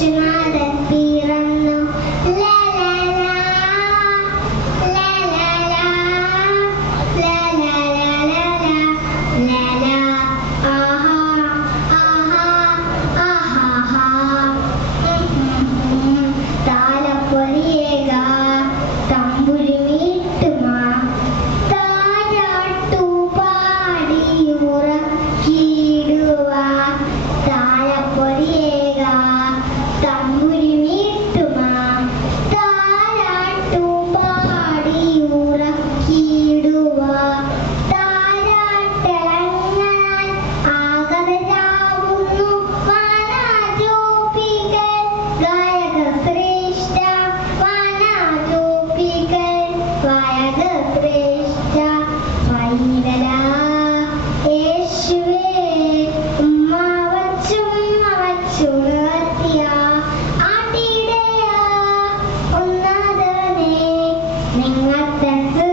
しない。നിങ്ങൾക്ക്